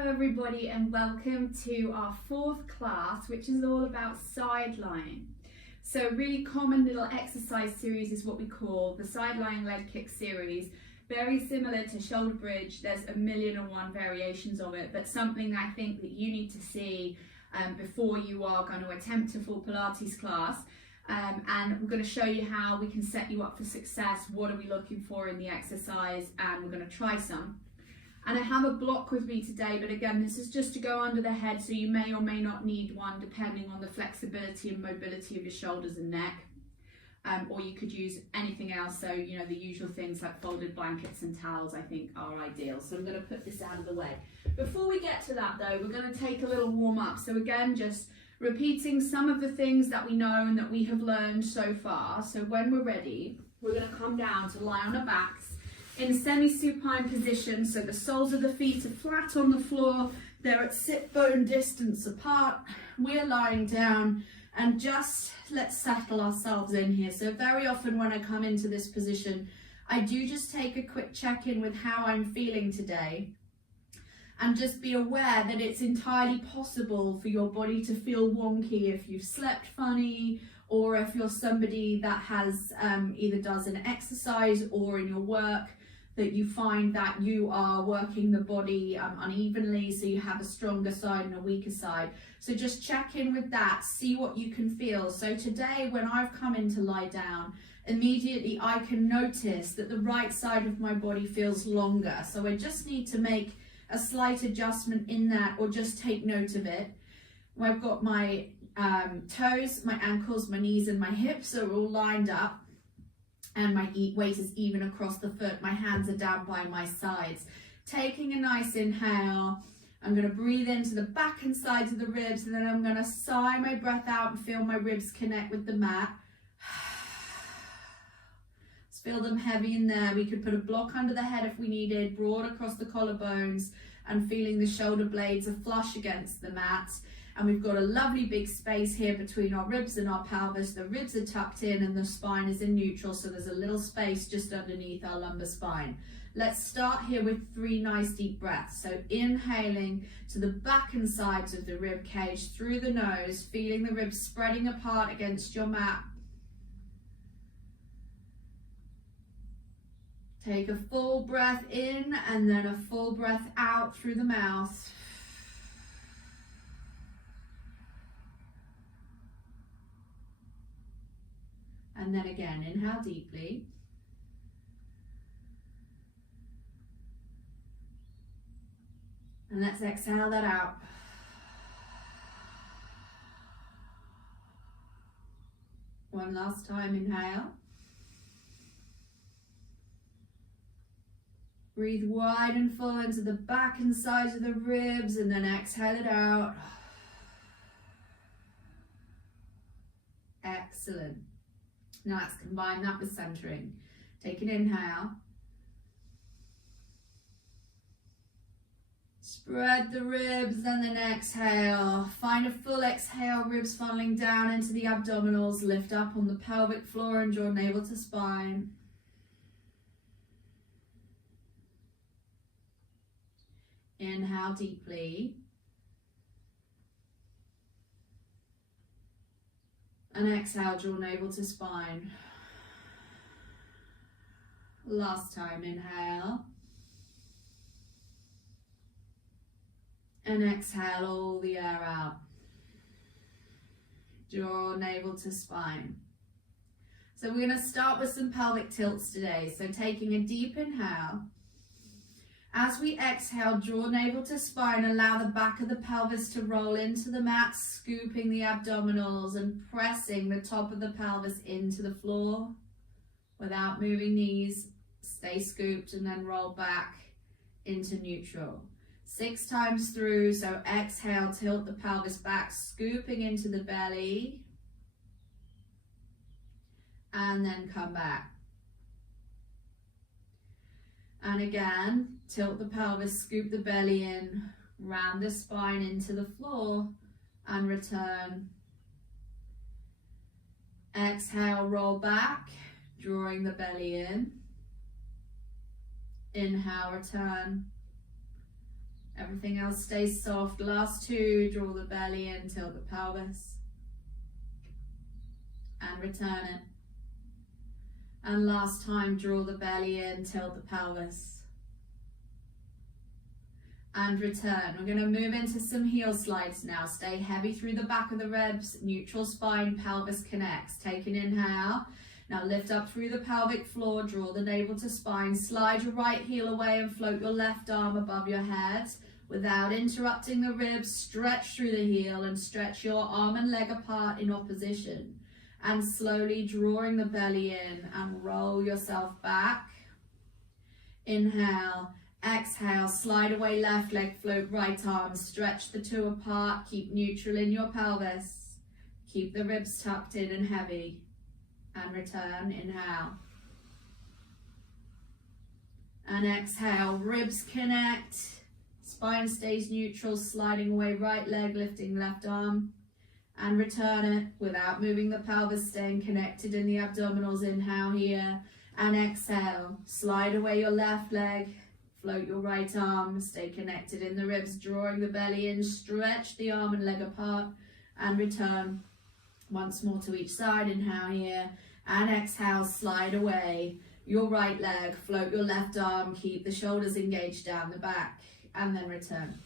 Hello everybody and welcome to our fourth class, which is all about side lying. So a really common little exercise series is what we call the side lying leg kick series. Very similar to shoulder bridge. There's 1,000,001 variations of it, but something I think that you need to see before you are going to attempt a full Pilates class. And we're going to show you how we can set you up for success. What are we looking for in the exercise? And we're going to try some. And I have a block with me today, but again, this is just to go under the head, so you may or may not need one depending on the flexibility and mobility of your shoulders and neck. Or you could use anything else, so you know, the usual things like folded blankets and towels I think are ideal. So I'm going to put this out of the way. Before we get to that though, we're going to take a little warm up. So again, just repeating some of the things that we know and that we have learned so far. So when we're ready, we're going to come down to lie on our backs in semi-supine position, so the soles of the feet are flat on the floor, they're at sit bone distance apart, we're lying down, and just let's settle ourselves in here. So very often when I come into this position, I do just take a quick check-in with how I'm feeling today, and just be aware that it's entirely possible for your body to feel wonky if you've slept funny, or if you're somebody that has either does an exercise or in your work, that you find that you are working the body unevenly, so you have a stronger side and a weaker side. So just check in with that, see what you can feel. So today when I've come in to lie down, immediately I can notice that the right side of my body feels longer. So I just need to make a slight adjustment in that, or just take note of it. I've got my toes, my ankles, my knees and my hips are all lined up, and my weight is even across the foot. My hands are down by my sides. Taking a nice inhale, I'm going to breathe into the back and sides of the ribs, and then I'm going to sigh my breath out and feel my ribs connect with the mat. Just feel them heavy in there. We could put a block under the head if we needed, broad across the collarbones, and feeling the shoulder blades are flush against the mat. And we've got a lovely big space here between our ribs and our pelvis. The ribs are tucked in and the spine is in neutral, so there's a little space just underneath our lumbar spine. Let's start here with 3 nice deep breaths. So inhaling to the back and sides of the rib cage through the nose, feeling the ribs spreading apart against your mat. Take a full breath in and then a full breath out through the mouth. And then again, inhale deeply. And let's exhale that out. One last time, inhale. Breathe wide and full into the back and sides of the ribs, and then exhale it out. Excellent. Now let's combine that with centering. Take an inhale. Spread the ribs and then exhale. Find a full exhale, ribs funneling down into the abdominals. Lift up on the pelvic floor and draw navel to spine. Inhale deeply. And exhale, draw navel to spine. Last time, inhale. And exhale all the air out. Draw navel to spine. So we're going to start with some pelvic tilts today. So taking a deep inhale. As we exhale, draw navel to spine, allow the back of the pelvis to roll into the mat, scooping the abdominals and pressing the top of the pelvis into the floor without moving knees. Stay scooped and then roll back into neutral. 6 times through, so exhale, tilt the pelvis back, scooping into the belly, and then come back. And again, tilt the pelvis, scoop the belly in, round the spine into the floor, and return. Exhale, roll back, drawing the belly in. Inhale, return. Everything else stays soft. Last two, draw the belly in, tilt the pelvis. And return it. And last time, draw the belly in, tilt the pelvis. And return. We're going to move into some heel slides now. Stay heavy through the back of the ribs, neutral spine, pelvis connects. Take an inhale. Now lift up through the pelvic floor, draw the navel to spine, slide your right heel away and float your left arm above your head. Without interrupting the ribs, stretch through the heel and stretch your arm and leg apart in opposition. And slowly drawing the belly in and roll yourself back. Inhale. Exhale, slide away left leg, float right arm, stretch the two apart, keep neutral in your pelvis. Keep the ribs tucked in and heavy. And return, inhale. And exhale, ribs connect, spine stays neutral, sliding away right leg, lifting left arm. And return it without moving the pelvis, staying connected in the abdominals. Inhale here. And exhale, slide away your left leg. Float your right arm, stay connected in the ribs, drawing the belly in, stretch the arm and leg apart, and return. Once more to each side, inhale here, and exhale, slide away your right leg, float your left arm, keep the shoulders engaged down the back, and then return.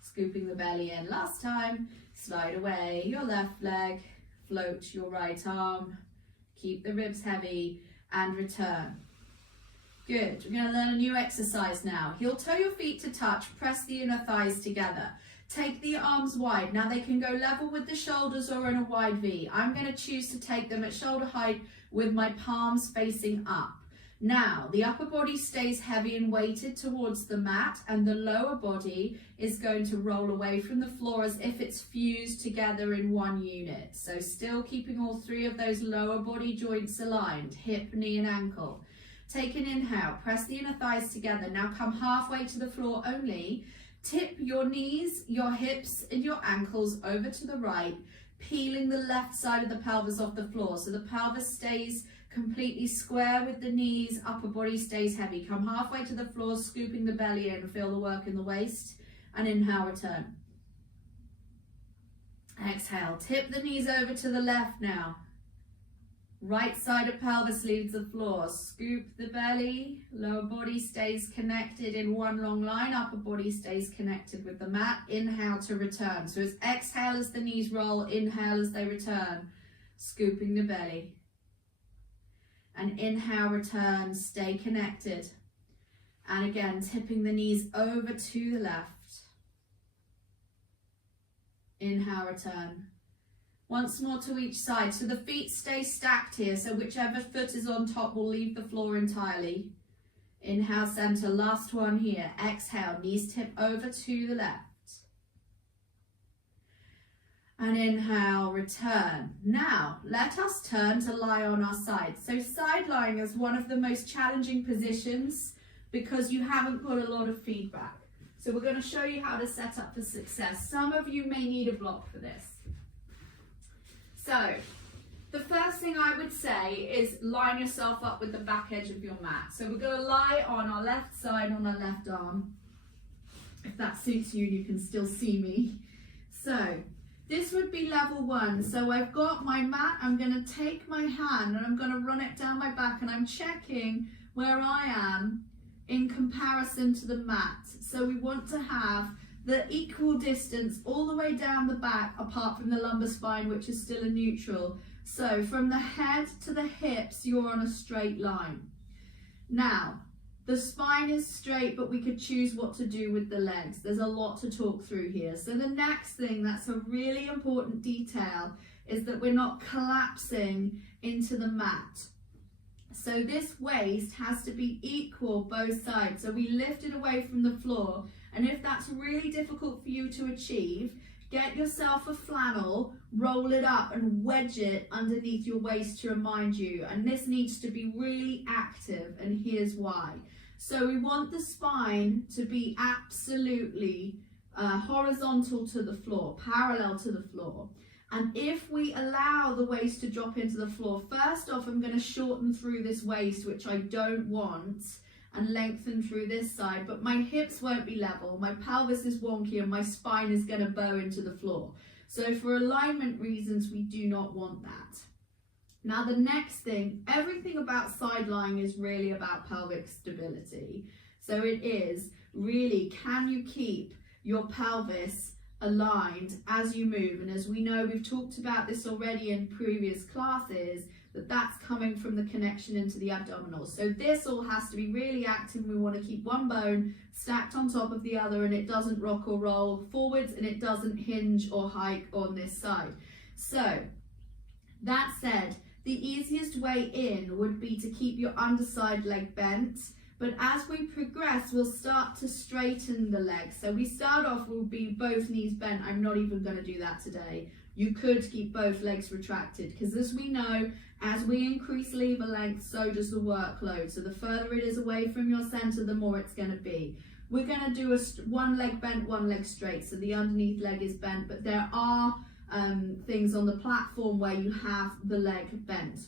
Scooping the belly in. Last time, slide away your left leg, float your right arm, keep the ribs heavy, and return. Good. We're going to learn a new exercise now. Heel toe your feet to touch, press the inner thighs together. Take the arms wide. Now they can go level with the shoulders or in a wide V. I'm going to choose to take them at shoulder height with my palms facing up. Now the upper body stays heavy and weighted towards the mat, and the lower body is going to roll away from the floor as if it's fused together in one unit. So still keeping all three of those lower body joints aligned, hip, knee and ankle. Take an inhale, press the inner thighs together. Now come halfway to the floor only. Tip your knees, your hips and your ankles over to the right, peeling the left side of the pelvis off the floor. So the pelvis stays completely square with the knees, upper body stays heavy. Come halfway to the floor, scooping the belly in, feel the work in the waist, and inhale, return. Exhale, tip the knees over to the left now. Right side of pelvis leaves the floor. Scoop the belly, lower body stays connected in one long line, upper body stays connected with the mat. Inhale to return. So it's exhale as the knees roll, inhale as they return, scooping the belly. And inhale, return, stay connected. And again, tipping the knees over to the left. Inhale, return. Once more to each side. So the feet stay stacked here. So whichever foot is on top will leave the floor entirely. Inhale, center. Last one here. Exhale, knees tip over to the left. And inhale, return. Now, let us turn to lie on our side. So side lying is one of the most challenging positions because you haven't got a lot of feedback. So we're going to show you how to set up for success. Some of you may need a block for this. So, the first thing I would say is line yourself up with the back edge of your mat. So we're going to lie on our left side on our left arm. If that suits you, you can still see me. So, this would be level one. So I've got my mat, I'm going to take my hand and I'm going to run it down my back and I'm checking where I am in comparison to the mat. So we want to have the equal distance all the way down the back apart from the lumbar spine, which is still a neutral. So from the head to the hips, you're on a straight line. Now, the spine is straight, but we could choose what to do with the legs. There's a lot to talk through here. So the next thing that's a really important detail is that we're not collapsing into the mat. So this waist has to be equal both sides. So we lift it away from the floor. And if that's really difficult for you to achieve, get yourself a flannel, roll it up and wedge it underneath your waist to remind you. And this needs to be really active, and here's why. So we want the spine to be absolutely horizontal to the floor, parallel to the floor. And if we allow the waist to drop into the floor, first off, I'm going to shorten through this waist, which I don't want. and lengthen through this side, but my hips won't be level, my pelvis is wonky, and my spine is going to bow into the floor. So for alignment reasons, we do not want that. Now the next thing, everything about side lying is really about pelvic stability. So it is really, can you keep your pelvis aligned as you move? And as we know, we've talked about this already in previous classes, that's coming from the connection into the abdominals. So this all has to be really active. We want to keep one bone stacked on top of the other, and it doesn't rock or roll forwards, and it doesn't hinge or hike on this side. So that said, the easiest way in would be to keep your underside leg bent, but as we progress, we'll start to straighten the legs. So we start off, we'll be both knees bent. I'm not even going to do that today. You could keep both legs retracted, because as we know, as we increase lever length, so does the workload. So the further it is away from your center, the more it's going to be. We're going to do one leg bent, one leg straight. So the underneath leg is bent, but there are things on the platform where you have the leg bent.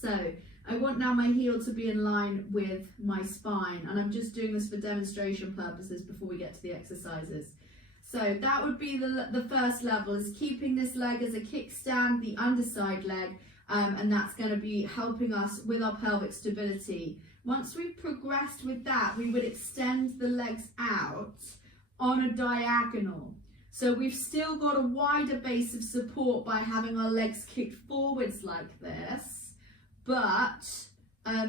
So I want now my heel to be in line with my spine, and I'm just doing this for demonstration purposes before we get to the exercises. So that would be the first level, is keeping this leg as a kickstand, the underside leg, and that's going to be helping us with our pelvic stability. Once we've progressed with that, we would extend the legs out on a diagonal. So we've still got a wider base of support by having our legs kicked forwards like this, but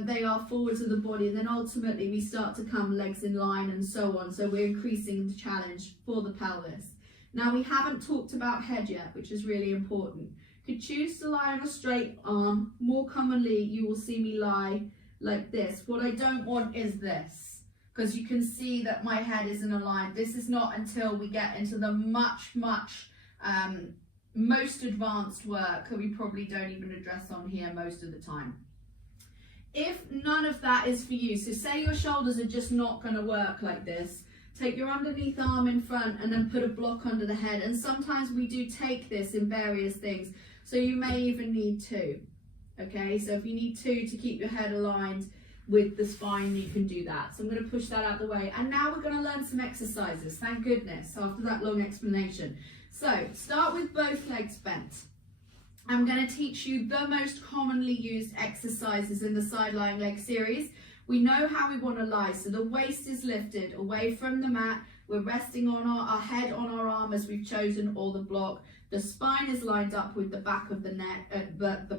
they are forwards of the body, and then ultimately we start to come legs in line and so on. So we're increasing the challenge for the pelvis. Now we haven't talked about head yet, which is really important. You could choose to lie on a straight arm. More commonly, you will see me lie like this. What I don't want is this, because you can see that my head isn't aligned. This is not until we get into the much most advanced work that we probably don't even address on here most of the time. If none of that is for you, so say your shoulders are just not going to work like this, take your underneath arm in front and then put a block under the head. And sometimes we do take this in various things, so you may even need two. Okay, so if you need two to keep your head aligned with the spine, you can do that. So I'm going to push that out of the way. And now we're going to learn some exercises, thank goodness, after that long explanation. So start with both legs bent. I'm going to teach you the most commonly used exercises in the side lying leg series. We know how we want to lie, so the waist is lifted away from the mat. We're resting on our head on our arm as we've chosen, or the block. The spine is lined up with the back of the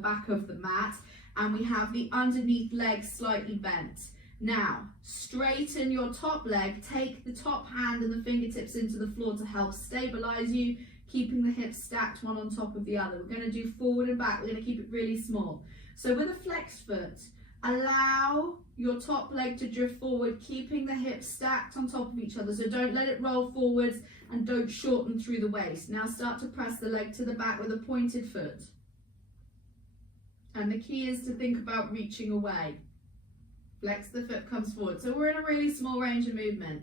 back of the mat, and we have the underneath leg slightly bent. Now, straighten your top leg, take the top hand and the fingertips into the floor to help stabilize you, keeping the hips stacked one on top of the other. We're going to do forward and back. We're going to keep it really small. So with a flexed foot, allow your top leg to drift forward, keeping the hips stacked on top of each other. So don't let it roll forwards and don't shorten through the waist. Now start to press the leg to the back with a pointed foot. And the key is to think about reaching away. Flex the foot, comes forward. So we're in a really small range of movement.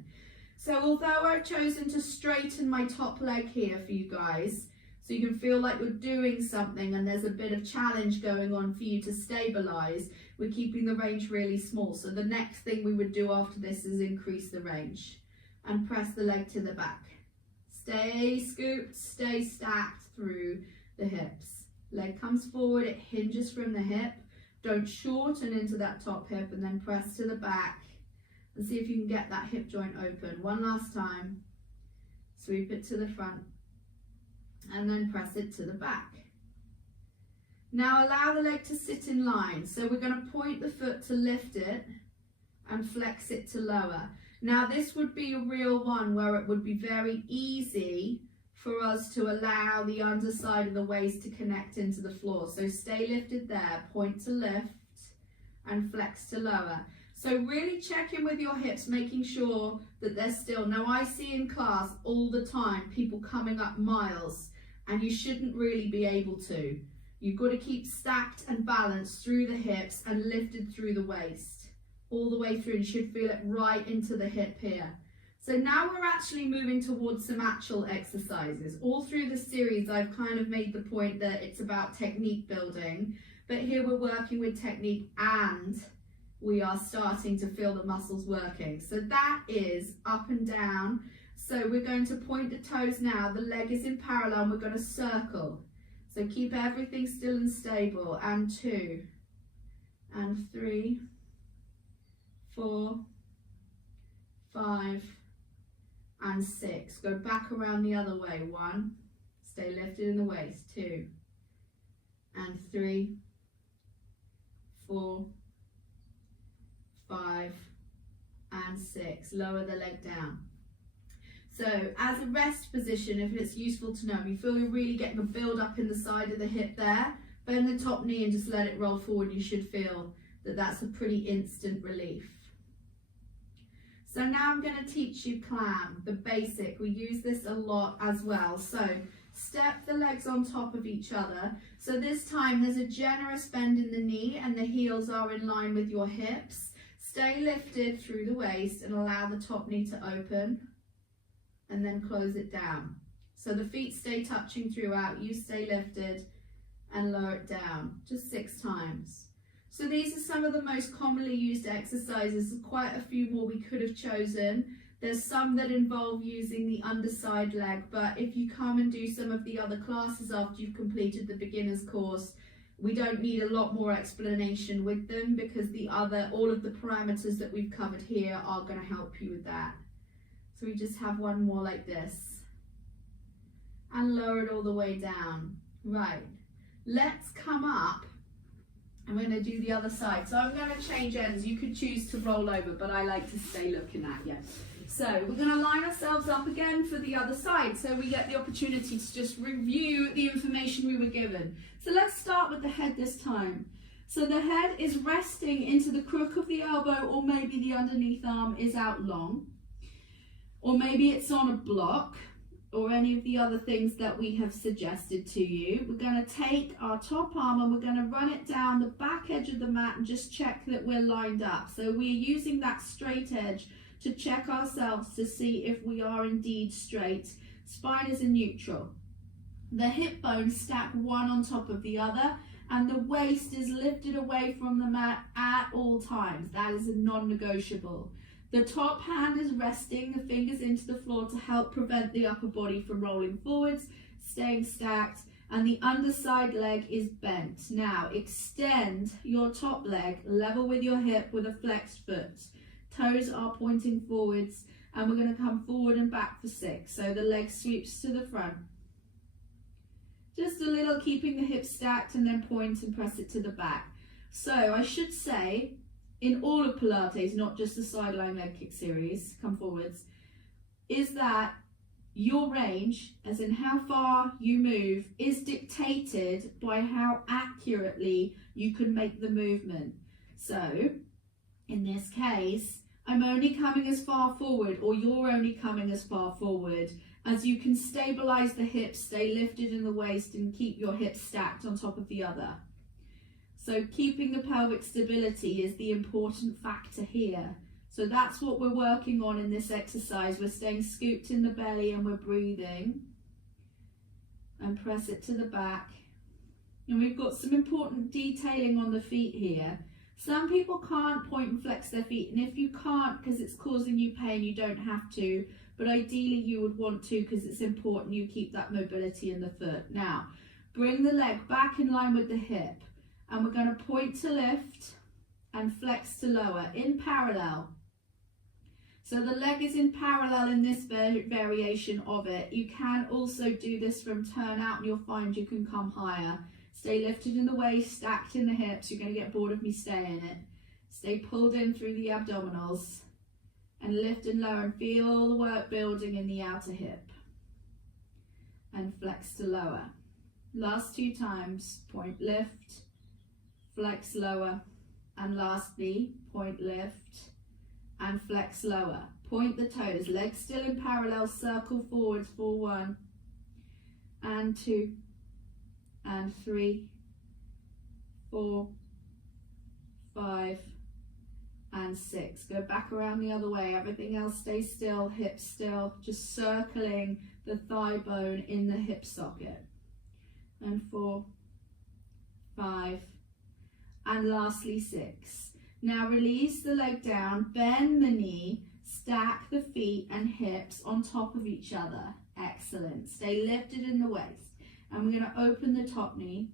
So although I've chosen to straighten my top leg here for you guys, so you can feel like you're doing something and there's a bit of challenge going on for you to stabilize, we're keeping the range really small. So the next thing we would do after this is increase the range and press the leg to the back. Stay scooped, stay stacked through the hips. Leg comes forward, it hinges from the hip. Don't shorten into that top hip, and then press to the back and see if you can get that hip joint open. One last time. Sweep it to the front and then press it to the back. Now allow the leg to sit in line. So we're going to point the foot to lift it and flex it to lower. Now this would be a real one where it would be very easy for us to allow the underside of the waist to connect into the floor. So stay lifted there, point to lift and flex to lower. So really check in with your hips, making sure that they're still. Now I see in class all the time people coming up miles, and you shouldn't really be able to. You've got to keep stacked and balanced through the hips and lifted through the waist, all the way through. You should feel it right into the hip here. So now we're actually moving towards some actual exercises. All through the series, I've kind of made the point that it's about technique building, but here we're working with technique and we are starting to feel the muscles working. So that is up and down. So we're going to point the toes now. The leg is in parallel and we're going to circle. So keep everything still and stable. And 2, and 3, 4, 5, and 6. Go back around the other way. 1, stay lifted in the waist. 2, and 3, 4, 5, and 6. Lower the leg down. So as a rest position, if it's useful to know, you feel you're really getting a build up in the side of the hip there, bend the top knee and just let it roll forward. You should feel that that's a pretty instant relief. So now I'm going to teach you clam, the basic. We use this a lot as well. So step the legs on top of each other. So this time there's a generous bend in the knee and the heels are in line with your hips. Stay lifted through the waist and allow the top knee to open and then close it down. So the feet stay touching throughout, you stay lifted and lower it down, just 6 times. So these are some of the most commonly used exercises. Quite a few more we could have chosen. There's some that involve using the underside leg, but if you come and do some of the other classes after you've completed the beginner's course, we don't need a lot more explanation with them because all of the parameters that we've covered here are going to help you with that. So we just have one more like this and lower it all the way down. Right, let's come up and we're going to do the other side. So I'm going to change ends. You could choose to roll over, but I like to stay looking at you. So we're going to line ourselves up again for the other side so we get the opportunity to just review the information we were given. So let's start with the head this time. So the head is resting into the crook of the elbow, or maybe the underneath arm is out long, or maybe it's on a block, or any of the other things that we have suggested to you. We're going to take our top arm and we're going to run it down the back edge of the mat and just check that we're lined up. So we're using that straight edge to check ourselves to see if we are indeed straight. Spine is in neutral. The hip bones stack one on top of the other and the waist is lifted away from the mat at all times. That is a non-negotiable. The top hand is resting the fingers into the floor to help prevent the upper body from rolling forwards, staying stacked, and the underside leg is bent. Now extend your top leg level with your hip with a flexed foot. Toes are pointing forwards and we're going to come forward and back for 6. So the leg sweeps to the front. Just a little, keeping the hips stacked, and then point and press it to the back. So I should say, in all of Pilates, not just the sideline leg kick series, come forwards, is that your range, as in how far you move, is dictated by how accurately you can make the movement. So in this case, I'm only coming as far forward, or you're only coming as far forward as you can stabilize the hips, stay lifted in the waist, and keep your hips stacked on top of the other. So keeping the pelvic stability is the important factor here. So that's what we're working on in this exercise. We're staying scooped in the belly and we're breathing. And press it to the back. And we've got some important detailing on the feet here. Some people can't point and flex their feet, and if you can't because it's causing you pain, you don't have to, but ideally you would want to because it's important you keep that mobility in the foot. Now, bring the leg back in line with the hip, and we're going to point to lift and flex to lower in parallel. So the leg is in parallel in this variation of it. You can also do this from turn out and you'll find you can come higher. Stay lifted in the waist, stacked in the hips. You're going to get bored of me saying it. Stay pulled in through the abdominals and lift and lower, and feel all the work building in the outer hip. And flex to lower. Last 2 times, point lift, flex lower, and lastly, point lift and flex lower. Point the toes, legs still in parallel, circle forwards for 1 and 2 and 3, 4, 5 and 6. Go back around the other way. Everything else stays still, hips still, just circling the thigh bone in the hip socket. And 4, 5, and lastly 6. Now release the leg down, bend the knee, stack the feet and hips on top of each other. Excellent. Stay lifted in the waist. And we're going to open the top knee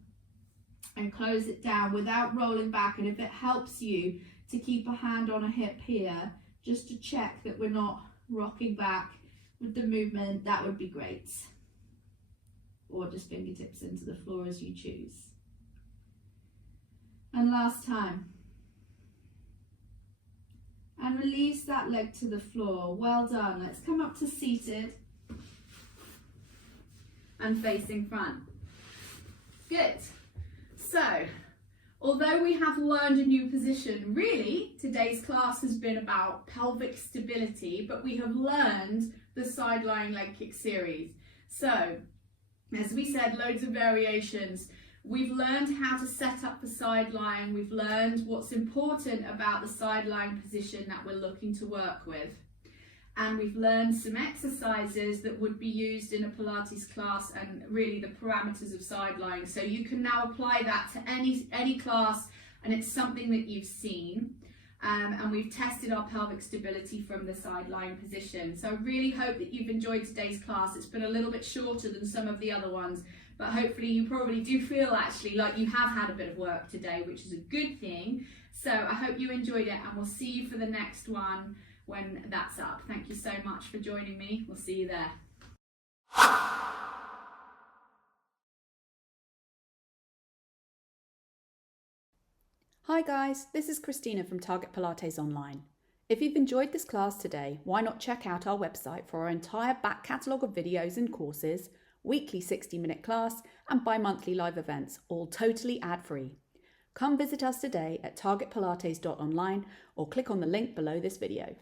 and close it down without rolling back. And if it helps you to keep a hand on a hip here, just to check that we're not rocking back with the movement, that would be great. Or just fingertips into the floor as you choose. And last time. And release that leg to the floor. Well done. Let's come up to seated and facing front. Good. So, although we have learned a new position, really today's class has been about pelvic stability, but we have learned the side lying leg kick series. So, as we said, loads of variations. We've learned how to set up the side lying. We've learned what's important about the side lying position that we're looking to work with. And we've learned some exercises that would be used in a Pilates class and really the parameters of side lying. So you can now apply that to any class, and it's something that you've seen. And we've tested our pelvic stability from the side lying position. So I really hope that you've enjoyed today's class. It's been a little bit shorter than some of the other ones, but hopefully you probably do feel actually like you have had a bit of work today, which is a good thing. So I hope you enjoyed it, and we'll see you for the next one when that's up. Thank you so much for joining me. We'll see you there. Hi guys, this is Christina from Target Pilates Online. If you've enjoyed this class today, why not check out our website for our entire back catalogue of videos and courses, weekly 60-minute class and bi-monthly live events, all totally ad-free. Come visit us today at targetpilates.online or click on the link below this video.